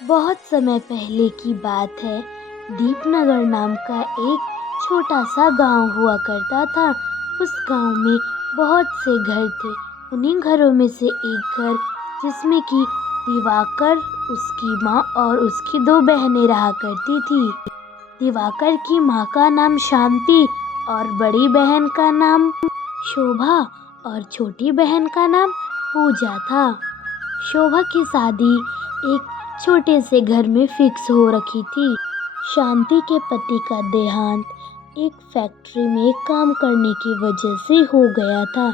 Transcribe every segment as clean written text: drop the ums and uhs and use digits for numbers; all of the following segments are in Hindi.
बहुत समय पहले की बात है। दीपनगर नाम का एक छोटा सा गांव हुआ करता था। उस गांव में बहुत से घर थे। उन्हीं घरों में से एक घर जिसमें कि दिवाकर, उसकी माँ और उसकी दो बहनें रहा करती थी। दिवाकर की माँ का नाम शांति और बड़ी बहन का नाम शोभा और छोटी बहन का नाम पूजा था। शोभा की शादी एक छोटे से घर में फिक्स हो रखी थी। शांति के पति का देहांत एक फैक्ट्री में काम करने की वजह से हो गया था।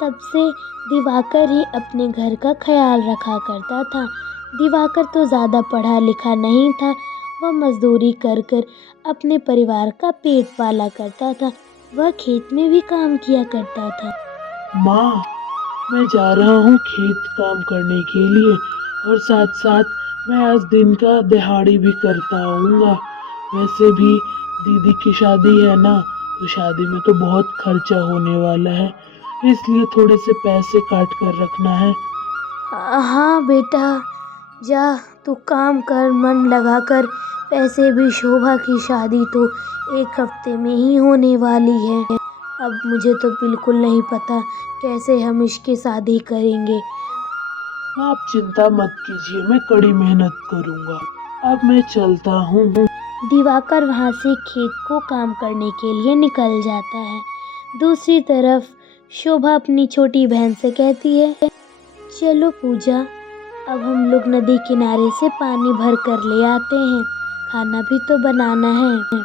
तब से दिवाकर ही अपने घर का ख्याल रखा करता था। दिवाकर तो ज़्यादा पढ़ा लिखा नहीं था। वह मजदूरी कर कर अपने परिवार का पेट पाला करता था। वह खेत में भी काम किया करता था। माँ, मैं जा रहा हूँ खेत काम करने के लिए और साथ साथ मैं आज दिन का दिहाड़ी भी करता आऊँगा। वैसे भी दीदी की शादी है ना, तो शादी में तो बहुत खर्चा होने वाला है, इसलिए थोड़े से पैसे काट कर रखना है। हाँ बेटा, जा तू काम कर मन लगा कर। वैसे भी शोभा की शादी तो एक हफ्ते में ही होने वाली है। अब मुझे तो बिल्कुल नहीं पता कैसे हम इसकी शादी करेंगे। आप चिंता मत कीजिए, मैं कड़ी मेहनत करूँगा। अब मैं चलता हूँ। दिवाकर वहाँ से खेत को काम करने के लिए निकल जाता है। दूसरी तरफ शोभा अपनी छोटी बहन से कहती है, चलो पूजा, अब हम लोग नदी किनारे से पानी भर कर ले आते हैं। खाना भी तो बनाना है।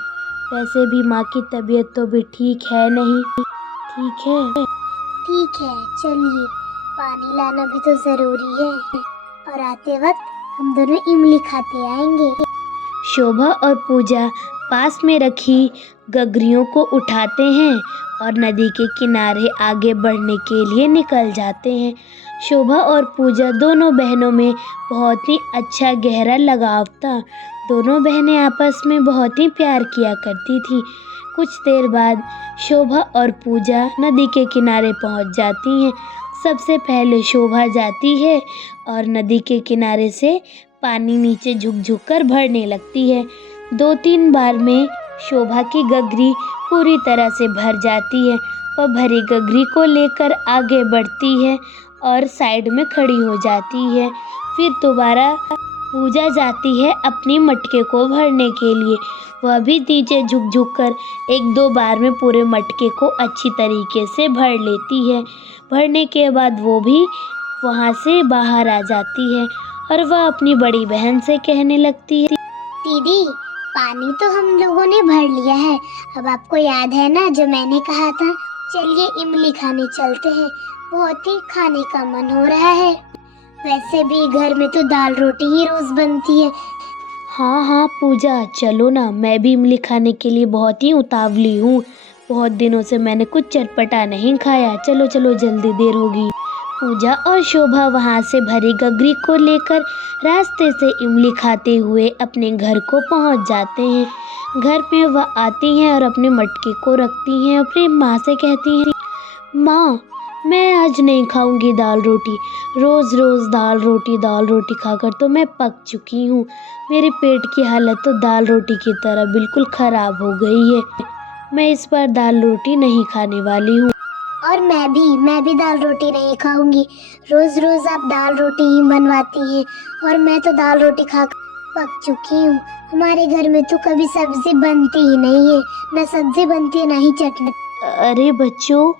वैसे भी माँ की तबीयत तो भी ठीक है नहीं। ठीक है। ठीक है, चलिए, पानी लाना भी तो जरूरी है और आते वक्त हम दोनों इमली खाते आएंगे। शोभा और पूजा पास में रखी गगरियों को उठाते हैं और नदी के किनारे आगे बढ़ने के लिए निकल जाते हैं। शोभा और पूजा दोनों बहनों में बहुत ही अच्छा गहरा लगाव था। दोनों बहनें आपस में बहुत ही प्यार किया करती थी। कुछ देर बाद शोभा और पूजा नदी के किनारे पहुंच जाती हैं। सबसे पहले शोभा जाती है और नदी के किनारे से पानी नीचे झुक झुक कर भरने लगती है। 2-3 बार में शोभा की गगरी पूरी तरह से भर जाती है। वह भरी गगरी को लेकर आगे बढ़ती है और साइड में खड़ी हो जाती है। फिर दोबारा पूजा जाती है अपनी मटके को भरने के लिए। वह भी नीचे झुक झुक कर 1-2 बार में पूरे मटके को अच्छी तरीके से भर लेती है। भरने के बाद वो भी वहाँ से बाहर आ जाती है और वह अपनी बड़ी बहन से कहने लगती है, दीदी, पानी तो हम लोगों ने भर लिया है। अब आपको याद है ना जो मैंने कहा था, चलिए इमली खाने चलते हैं। बहुत ही खाने का मन हो रहा है। वैसे भी घर में तो दाल रोटी ही रोज बनती है। हाँ हाँ पूजा, चलो ना, मैं भी इमली खाने के लिए बहुत ही उतावली हूँ। बहुत दिनों से मैंने कुछ चटपटा नहीं खाया। चलो चलो, जल्दी देर होगी। पूजा और शोभा वहाँ से भरी गगरी को लेकर रास्ते से इमली खाते हुए अपने घर को पहुँच जाते हैं। घर पे वह आती हैं और अपने मटके को रखती हैं। अपनी माँ से कहती हैं, माँ, मैं आज नहीं खाऊंगी दाल रोटी। रोज़ रोज़ दाल रोटी खाकर तो मैं पक चुकी हूँ। मेरे पेट की हालत तो दाल रोटी की तरह बिल्कुल ख़राब हो गई है। मैं इस बार दाल रोटी नहीं खाने वाली हूँ। और मैं भी दाल रोटी नहीं खाऊंगी। रोज रोज आप दाल रोटी ही बनवाती हैं और मैं तो दाल रोटी खा पक चुकी हूँ। हमारे घर में तो कभी सब्जी बनती ही नहीं है, ना सब्जी बनती है ना ही चटनी। अरे बच्चों,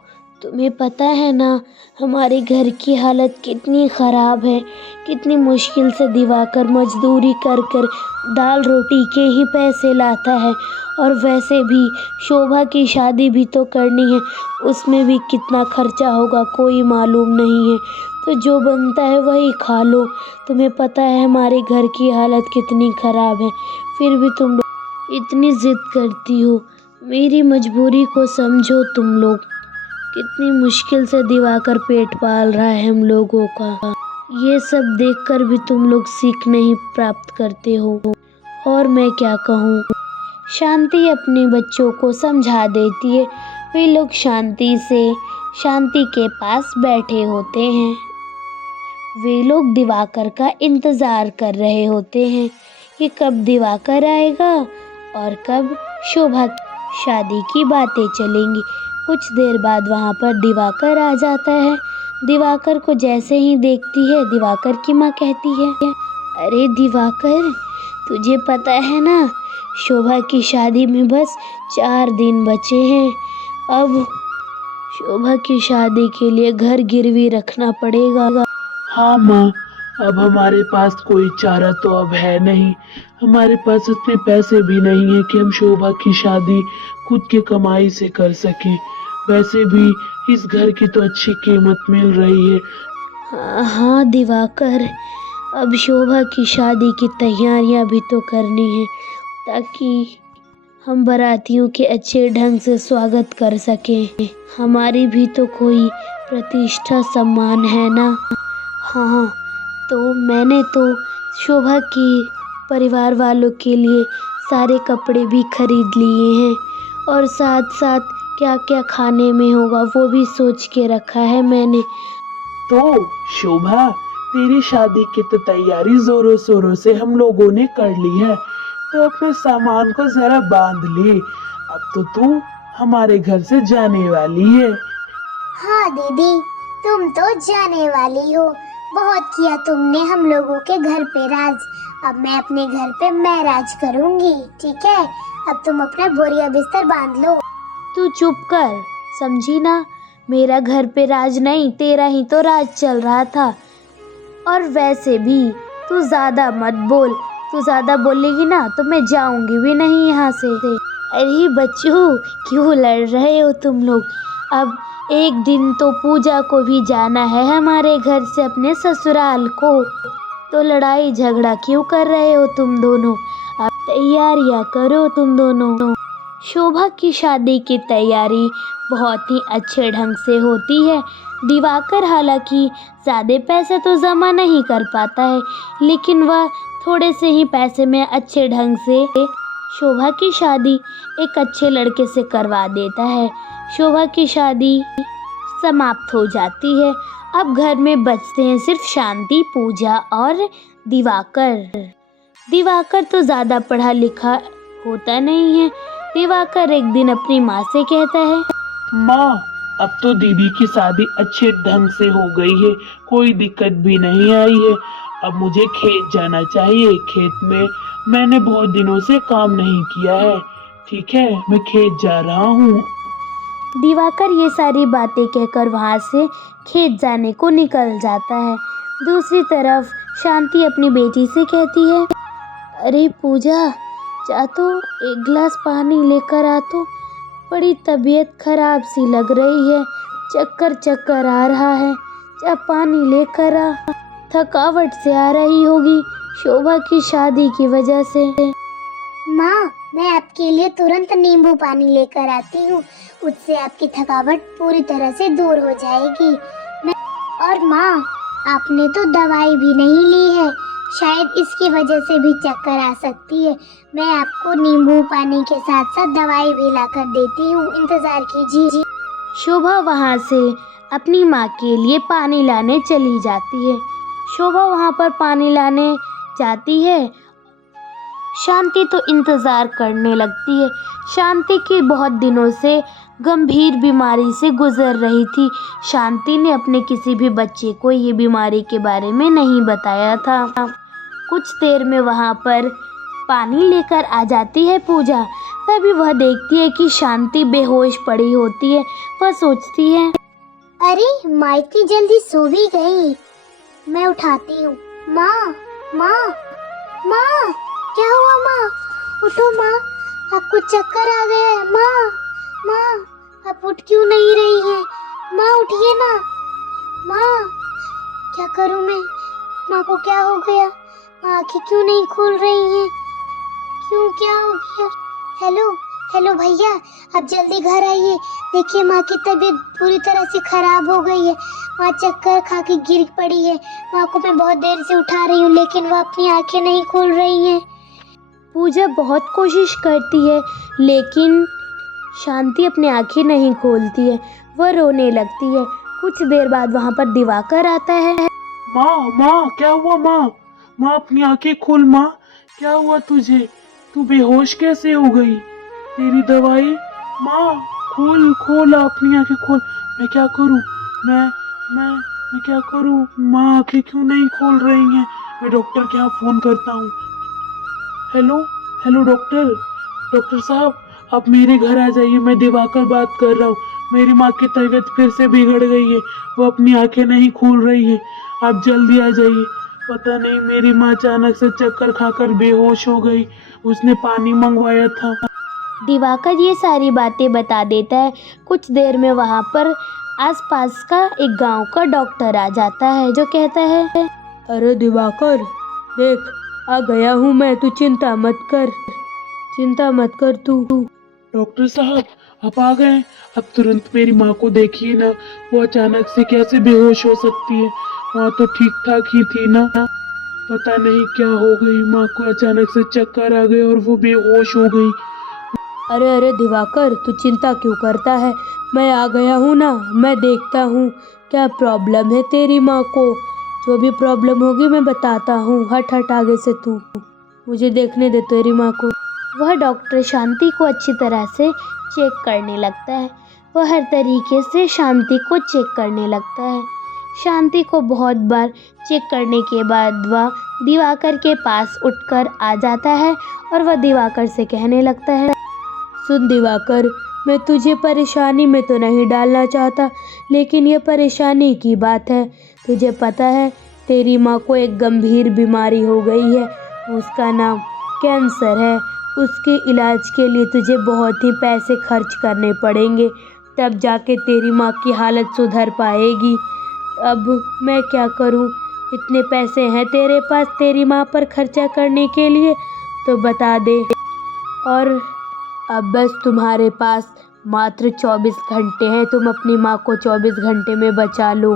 तुम्हें पता है ना हमारे घर की हालत कितनी ख़राब है। कितनी मुश्किल से दिवाकर मजदूरी कर कर दाल रोटी के ही पैसे लाता है। और वैसे भी शोभा की शादी भी तो करनी है, उसमें भी कितना खर्चा होगा कोई मालूम नहीं है। तो जो बनता है वही खा लो। तुम्हें पता है हमारे घर की हालत कितनी ख़राब है, फिर भी तुम लोग इतनी ज़िद करती हो। मेरी मजबूरी को समझो तुम लोग। कितनी मुश्किल से दिवाकर पेट पाल रहा है हम लोगों का। ये सब देखकर भी तुम लोग सीख नहीं प्राप्त करते हो। और मैं क्या कहूँ। शांति अपने बच्चों को समझा देती है। वे लोग शांति के पास बैठे होते हैं। वे लोग दिवाकर का इंतज़ार कर रहे होते हैं कि कब दिवाकर आएगा और कब शोभा शादी की बातें चलेंगी। कुछ देर बाद वहाँ पर दिवाकर आ जाता है। दिवाकर को जैसे ही देखती है, दिवाकर की माँ कहती है, अरे दिवाकर, तुझे पता है ना, शोभा की शादी में बस 4 दिन बचे हैं। अब शोभा की शादी के लिए घर गिरवी रखना पड़ेगा। हाँ माँ, अब हमारे पास कोई चारा तो अब है नहीं। हमारे पास उतने पैसे भी नहीं है कि हम शोभा की शादी खुद की कमाई से कर सकें। वैसे भी इस घर की तो अच्छी कीमत मिल रही है। हाँ दिवाकर, अब शोभा की शादी की तैयारियां भी तो करनी है ताकि हम बारातियों के अच्छे ढंग से स्वागत कर सकें। हमारी भी तो कोई प्रतिष्ठा सम्मान है ना। हाँ, तो मैंने तो शोभा की परिवार वालों के लिए सारे कपड़े भी खरीद लिए हैं और साथ साथ क्या क्या खाने में होगा वो भी सोच के रखा है मैंने। तो शोभा, तेरी शादी की तो तैयारी जोरों शोरों से हम लोगों ने कर ली है, तो अपने सामान को जरा बांध ले। अब तो तू हमारे घर से जाने वाली है। हाँ दीदी, तुम तो जाने वाली हो। बहुत किया तुमने हम लोगों के घर पे राज। अब मैं अपने घर पे मैं राज करूंगी, ठीक है? अब तुम अपना बोरिया बिस्तर बांध लो। तू चुप कर, समझी ना? मेरा घर पे राज नहीं, तेरा ही तो राज चल रहा था। और वैसे भी तू ज़्यादा मत बोल। तू ज़्यादा बोलेगी ना तो मैं जाऊंगी भी नहीं यहाँ से। अरे बच्चों, क्यों लड़ रहे हो तुम लोग? अब एक दिन तो पूजा को भी जाना है हमारे घर से अपने ससुराल को, तो लड़ाई झगड़ा क्यों कर रहे हो तुम दोनों? अब तैयारियां करो तुम दोनों। शोभा की शादी की तैयारी बहुत ही अच्छे ढंग से होती है। दिवाकर हालांकि ज़्यादा पैसे तो जमा नहीं कर पाता है, लेकिन वह थोड़े से ही पैसे में अच्छे ढंग से शोभा की शादी एक अच्छे लड़के से करवा देता है। शोभा की शादी समाप्त हो जाती है। अब घर में बचते हैं सिर्फ शांति, पूजा और दिवाकर। दिवाकर तो ज़्यादा पढ़ा लिखा होता नहीं है। दिवाकर एक दिन अपनी माँ से कहता है, माँ, अब तो दीदी की शादी अच्छे ढंग से हो गई है, कोई दिक्कत भी नहीं आई है। अब मुझे खेत जाना चाहिए। खेत में मैंने बहुत दिनों से काम नहीं किया है। ठीक है, मैं खेत जा रहा हूँ। दिवाकर ये सारी बातें कहकर वहाँ से खेत जाने को निकल जाता है। दूसरी तरफ शांति अपनी बेटी से कहती है, अरे पूजा, जा तो एक गिलास पानी लेकर आ तो। बड़ी तबीयत खराब सी लग रही है, चक्कर चक्कर आ रहा है। जा पानी लेकर आ। थकावट से आ रही होगी शोभा की शादी की वजह से। माँ, मैं आपके लिए तुरंत नींबू पानी लेकर आती हूँ। उससे आपकी थकावट पूरी तरह से दूर हो जाएगी। और माँ, आपने तो दवाई भी नहीं ली है, शायद इसकी वजह से भी चक्कर आ सकती है। मैं आपको नींबू पानी के साथ साथ दवाई भी लाकर देती हूँ, इंतजार कीजिए। शोभा वहाँ से अपनी माँ के लिए पानी लाने चली जाती है। शोभा वहाँ पर पानी लाने जाती है। शांति तो इंतज़ार करने लगती है। शांति की बहुत दिनों से गंभीर बीमारी से गुजर रही थी। शांति ने अपने किसी भी बच्चे को ये बीमारी के बारे में नहीं बताया था। कुछ देर में वहाँ पर पानी लेकर आ जाती है पूजा। तभी वह देखती है कि शांति बेहोश पड़ी होती है। वह सोचती है, अरे माँ इतनी जल्दी सो भी गई। मैं उठाती हूँ। माँ, माँ, माँ, क्या हुआ माँ? उठो माँ, आपको चक्कर आ गया है। माँ, माँ, आप उठ क्यों नहीं रही हैं? माँ उठिए ना। माँ, क्या करूँ मैं? माँ को क्या हो गया? माँ आँखें क्यों नहीं खुल रही हैं? क्यों, क्या हो गया? हेलो, हेलो भैया, आप जल्दी घर आइए। देखिए माँ की तबीयत पूरी तरह से खराब हो गई है। माँ चक्कर खा के गिर पड़ी है। माँ को मैं बहुत देर से उठा रही हूँ, लेकिन वह अपनी आँखें नहीं खोल रही हैं। पूजा बहुत कोशिश करती है, लेकिन शांति अपनी आंखें नहीं खोलती है। वह रोने लगती है। कुछ देर बाद वहाँ पर दिवाकर आता है। माँ माँ क्या हुआ माँ? माँ अपनी आंखें खोल माँ। क्या हुआ तुझे? तू बेहोश कैसे हो गई? तेरी दवाई। माँ खोल खोल अपनी आंखें खोल। मैं क्या करूँ? मैं मैं क्या करूँ? माँ आंखें क्यों नहीं खोल रही हैं? मैं डॉक्टर के यहाँ फोन करता हूँ। Hello hello doctor. डॉक्टर साहब आप मेरे घर आ जाइए। मैं दिवाकर बात कर रहा हूँ। मेरी माँ की तबीयत फिर से बिगड़ गई है। वो अपनी आंखें नहीं खोल रही है। आप जल्दी आ जाइए। पता नहीं मेरी माँ अचानक से चक्कर खाकर बेहोश हो गई। उसने पानी मंगवाया था। दिवाकर ये सारी बातें बता देता है। कुछ देर में वहाँ पर आसपास का एक गांव का डॉक्टर आ जाता है जो कहता है, अरे दिवाकर देख, आ गया हूँ मैं, तू चिंता मत कर तू। डॉक्टर साहब आप आ गए। अब तुरंत मेरी माँ को देखिए ना। वो अचानक से कैसे बेहोश हो सकती है? माँ तो ठीक ठाक ही थी ना। पता नहीं क्या हो गई माँ को, अचानक से चक्कर आ गए और वो बेहोश हो गई। अरे दिवाकर तू चिंता क्यों करता है, मैं आ गया हूँ ना, मैं देखता हूँ क्या प्रॉब्लम है तेरी माँ को। जो भी प्रॉब्लम होगी मैं बताता हूँ, हट आगे से तू, मुझे देखने दे तेरी माँ को। वह डॉक्टर शांति को अच्छी तरह से चेक करने लगता है। वह हर तरीके से शांति को चेक करने लगता है। शांति को बहुत बार चेक करने के बाद वह दिवाकर के पास उठकर आ जाता है और वह दिवाकर से कहने लगता है, सुन दिवाकर, मैं तुझे परेशानी में तो नहीं डालना चाहता, लेकिन ये परेशानी की बात है। तुझे पता है तेरी माँ को एक गंभीर बीमारी हो गई है, उसका नाम कैंसर है। उसके इलाज के लिए तुझे बहुत ही पैसे खर्च करने पड़ेंगे, तब जाके तेरी माँ की हालत सुधर पाएगी। अब मैं क्या करूँ? इतने पैसे हैं तेरे पास तेरी माँ पर खर्चा करने के लिए तो बता दे। और अब बस तुम्हारे पास मात्र 24 घंटे हैं, तुम अपनी माँ को 24 घंटे में बचा लो।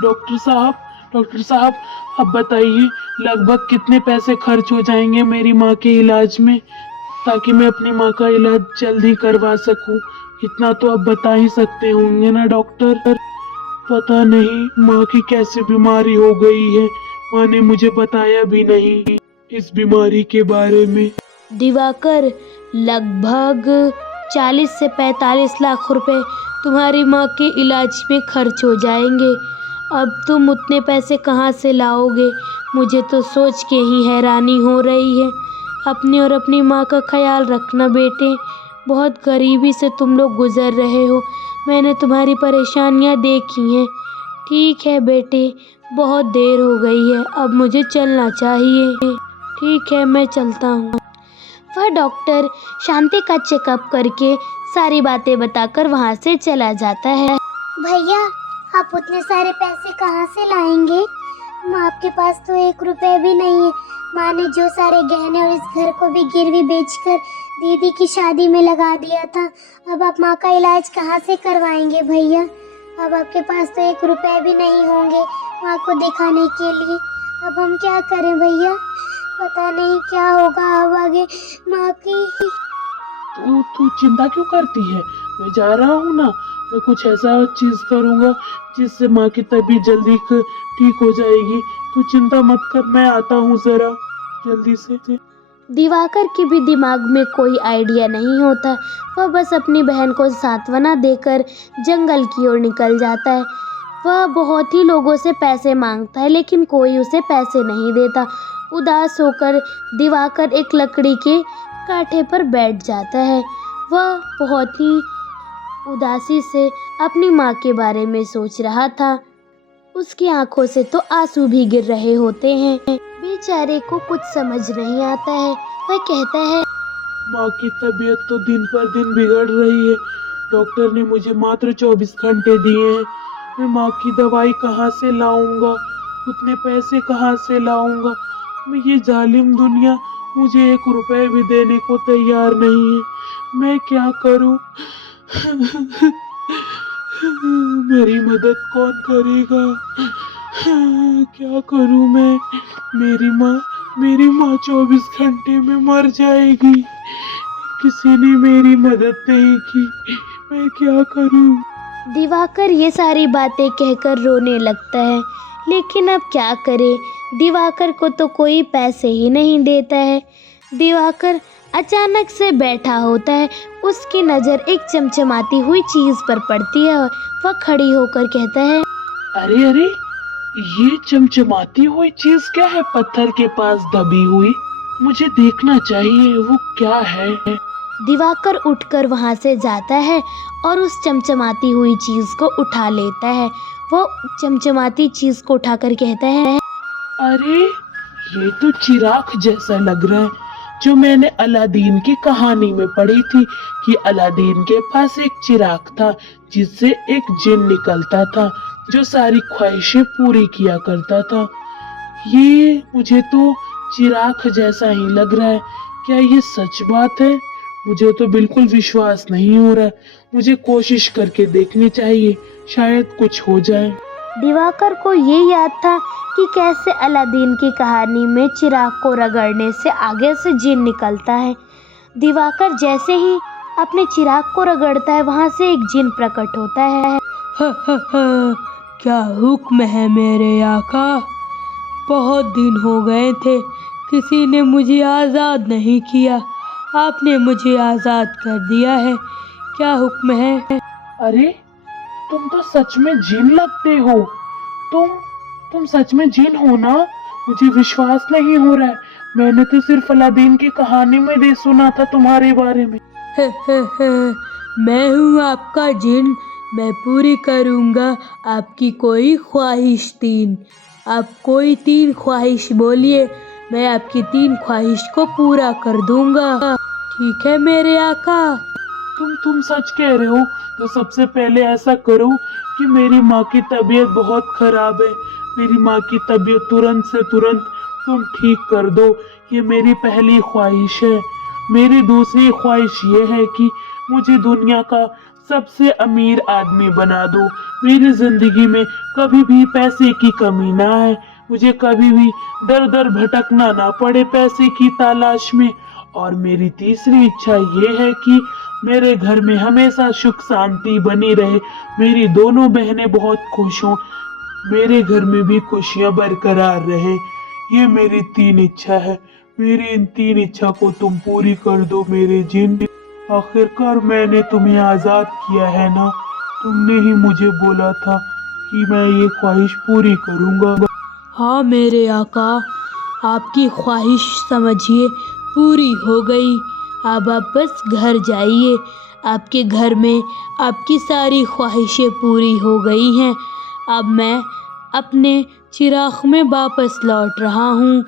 डॉक्टर साहब अब बताइए लगभग कितने पैसे खर्च हो जाएंगे मेरी माँ के इलाज में, ताकि मैं अपनी माँ का इलाज जल्दी करवा सकूं। इतना तो आप बता ही सकते होंगे ना डॉक्टर। पता नहीं माँ की कैसी बीमारी हो गई है। माँ ने मुझे बताया भी नहीं इस बीमारी के बारे में। दिवाकर, लगभग 40 से 45 लाख रुपए तुम्हारी माँ के इलाज में खर्च हो जाएंगे। अब तुम उतने पैसे कहाँ से लाओगे? मुझे तो सोच के ही हैरानी हो रही है। अपनी और अपनी माँ का ख्याल रखना बेटे, बहुत गरीबी से तुम लोग गुजर रहे हो, मैंने तुम्हारी परेशानियाँ देखी हैं। ठीक है बेटे, बहुत देर हो गई है, अब मुझे चलना चाहिए। ठीक है, मैं चलता हूँ। वह डॉक्टर शांति का चेकअप करके सारी बातें बताकर वहाँ से चला जाता है। भैया आप उतने सारे पैसे कहाँ से लाएंगे? माँ आपके पास तो 1 रुपए भी नहीं है। माँ ने जो सारे गहने और इस घर को भी गिरवी बेचकर दीदी की शादी में लगा दिया था। अब आप माँ का इलाज कहाँ से करवाएंगे भैया? अब आपके पास तो 1 रुपए भी नहीं होंगे माँ को दिखाने के लिए। अब हम क्या करें भैया? पता नहीं क्या होगा अब आगे माँ की। तू चिंता क्यों करती है? मैं जा रहा हूँ ना। मैं कुछ ऐसा चीज करूँगा जिससे माँ की तबीयत जल्दी ठीक हो जाएगी। तू चिंता मत कर, मैं आता हूँ जरा जल्दी से। दिवाकर के भी दिमाग में कोई आइडिया नहीं होता। वह बस अपनी बहन को सांत्वना देकर जंगल की ओर निकल जाता है। वह बहुत ही लोगों से पैसे मांगता है, लेकिन कोई उसे पैसे नहीं देता। उदास होकर दिवाकर एक लकड़ी के कांटे पर बैठ जाता है। वह बहुत ही उदासी से अपनी माँ के बारे में सोच रहा था। उसकी आंखों से तो आंसू भी गिर रहे होते हैं। बेचारे को कुछ समझ नहीं आता है। वह कहता है, माँ की तबीयत तो दिन पर दिन बिगड़ रही है। डॉक्टर ने मुझे मात्र 24 घंटे दिए हैं। मैं माँ की दवाई कहाँ से लाऊंगा? उतने पैसे कहाँ से लाऊंगा? मैं ये जालिम दुनिया मुझे 1 रुपए भी देने को तैयार नहीं है। मैं क्या करूं? मेरी मदद कौन करेगा? क्या करूं मैं? मेरी माँ 24 घंटे में मर जाएगी। किसी ने मेरी मदद नहीं की। मैं क्या करूं? दिवाकर ये सारी बातें कहकर रोने लगता है। लेकिन अब क्या करे, दिवाकर को तो कोई पैसे ही नहीं देता है। दिवाकर अचानक से बैठा होता है, उसकी नज़र एक चमचमाती हुई चीज़ पर पड़ती है। वह खड़ी होकर कहता है, अरे अरे, ये चमचमाती हुई चीज क्या है पत्थर के पास दबी हुई? मुझे देखना चाहिए वो क्या है। दिवाकर उठकर वहाँ से जाता है और उस चमचमाती हुई चीज़ को उठा लेता है। वो चमचमाती चीज़ को उठाकर कहता है, अरे, ये तो चिराग जैसा लग रहा है, जो मैंने अलादीन की कहानी में पढ़ी थी कि अलादीन के पास एक चिराग था जिससे एक जिन निकलता था जो सारी ख्वाहिशें पूरी किया करता था। ये मुझे तो चिराग जैसा ही लग रहा है। क्या ये सच बात है? मुझे तो बिल्कुल विश्वास नहीं हो रहा है। मुझे कोशिश करके देखनी चाहिए, शायद कुछ हो जाए। दिवाकर को ये याद था कि कैसे अलादीन की कहानी में चिराग को रगड़ने से आगे से जिन निकलता है। दिवाकर जैसे ही अपने चिराग को रगड़ता है, वहाँ से एक जिन प्रकट होता है। क्या हुक्म है मेरे आका? बहुत दिन हो गए थे, किसी ने मुझे आज़ाद नहीं किया, आपने मुझे आज़ाद कर दिया है। क्या हुक्म है? अरे, तुम तो सच में जिन लगते हो। तुम सच में जिन हो ना? मुझे विश्वास नहीं हो रहा है। मैंने तो सिर्फ अलादीन की कहानी में दे सुना था तुम्हारे बारे में। मैं हूँ आपका जिन, मैं पूरी करूँगा आपकी कोई ख्वाहिश। आप कोई 3 ख्वाहिश बोलिए, मैं आपकी 3 ख्वाहिश को पूरा कर दूँगा। ठीक है मेरे आका? तुम सच कह रहे हो? तो सबसे पहले ऐसा करो कि मेरी माँ की तबीयत बहुत खराब है। मेरी माँ की तबीयत तुरंत से तुरंत तुम ठीक कर दो। ये मेरी पहली ख्वाहिश है। मेरी दूसरी ख्वाहिश ये है कि मुझे दुनिया का सबसे अमीर आदमी बना दो। मेरी जिंदगी में कभी भी पैसे की कमी ना आए। मुझे कभी भी दर दर भटकना ना पड़े पैसे की तलाश में। और मेरी तीसरी इच्छा ये है कि मेरे घर में हमेशा सुख शांति बनी रहे। मेरी दोनों बहनें बहुत खुश हों, मेरे घर में भी खुशियां बरकरार रहे। ये मेरी 3 इच्छा है। मेरी इन 3 इच्छा को तुम पूरी कर दो मेरे जिन। आखिरकार मैंने तुम्हें आजाद किया है ना? तुमने ही मुझे बोला था कि मैं ये ख्वाहिश पूरी करूंगा। हाँ मेरे आका, आपकी ख्वाहिश समझिए पूरी हो गई। अब आप बस घर जाइए। आपके घर में आपकी सारी ख्वाहिशें पूरी हो गई हैं। अब मैं अपने चिराग में वापस लौट रहा हूँ।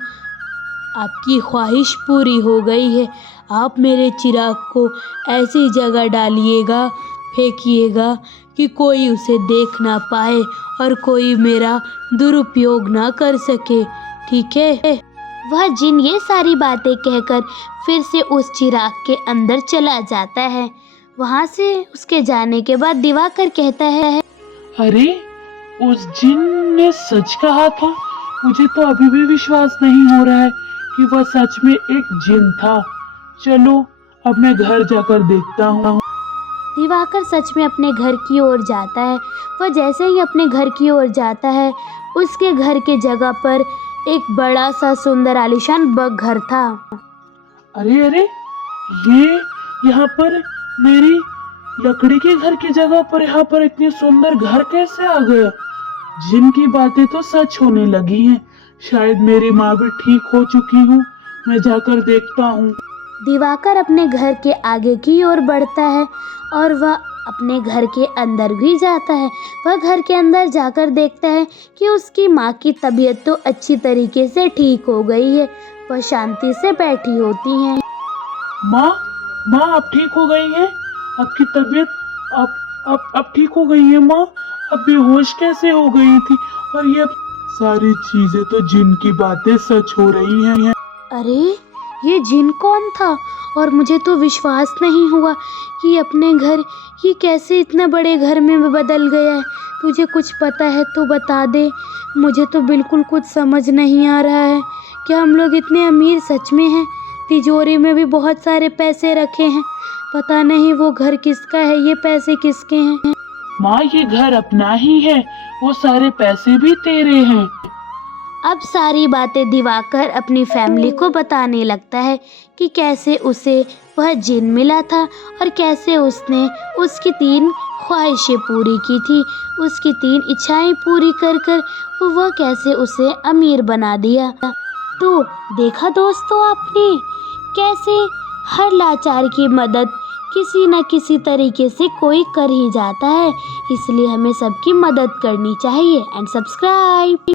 आपकी ख्वाहिश पूरी हो गई है। आप मेरे चिराग को ऐसी जगह डालिएगा, फेंकिएगा कि कोई उसे देख ना पाए और कोई मेरा दुरुपयोग ना कर सके। ठीक है? वह जिन ये सारी बातें कहकर फिर से उस चिराग के अंदर चला जाता है। वहाँ से उसके जाने के बाद दिवाकर कहता है, अरे, उस जिन ने सच कहा था। मुझे तो अभी भी विश्वास नहीं हो रहा है कि वह सच में एक जिन था। चलो, अब मैं घर जाकर देखता हूँ। दिवाकर सच में अपने घर की ओर जाता है। वह जैसे ही अपने घर की ओर जाता है, उसके घर के जगह पर एक बड़ा सा सुंदर आलीशान घर था। अरे अरे, ये यहाँ पर मेरी लकड़ी के घर की जगह पर यहाँ पर इतनी सुंदर घर कैसे आ गया? जिनकी बातें तो सच होने लगी हैं। शायद मेरी माँ भी ठीक हो चुकी हूँ। मैं जाकर देखता हूँ। दिवाकर अपने घर के आगे की ओर बढ़ता है और वह अपने घर के अंदर भी जाता है। वह घर के अंदर जाकर देखता है कि उसकी माँ की तबीयत तो अच्छी तरीके से ठीक हो गई है। वह शांति से बैठी होती हैं। माँ आप ठीक हो गई हैं? आपकी तबीयत अब ठीक हो गई है माँ? अब बेहोश कैसे हो गई थी? और ये सारी चीजें तो जिन की बातें सच हो रही हैं। अरे, ये जिन कौन था? और मुझे तो विश्वास नहीं हुआ कि अपने घर ये कैसे इतने बड़े घर में बदल गया है। तुझे कुछ पता है तो बता दे। मुझे तो बिल्कुल कुछ समझ नहीं आ रहा है। क्या हम लोग इतने अमीर सच में हैं? तिजोरी में भी बहुत सारे पैसे रखे हैं। पता नहीं वो घर किसका है, ये पैसे किसके हैं। माँ ये घर अपना ही है, वो सारे पैसे भी तेरे हैं। अब सारी बातें दिवाकर अपनी फैमिली को बताने लगता है कि कैसे उसे वह जिन मिला था और कैसे उसने उसकी 3 ख्वाहिशें पूरी की थी, उसकी 3 इच्छाएं पूरी कर कर वह कैसे उसे अमीर बना दिया। तो देखा दोस्तों आपने कैसे हर लाचार की मदद किसी न किसी तरीके से कोई कर ही जाता है, इसलिए हमें सबकी मदद करनी चाहिए। And subscribe.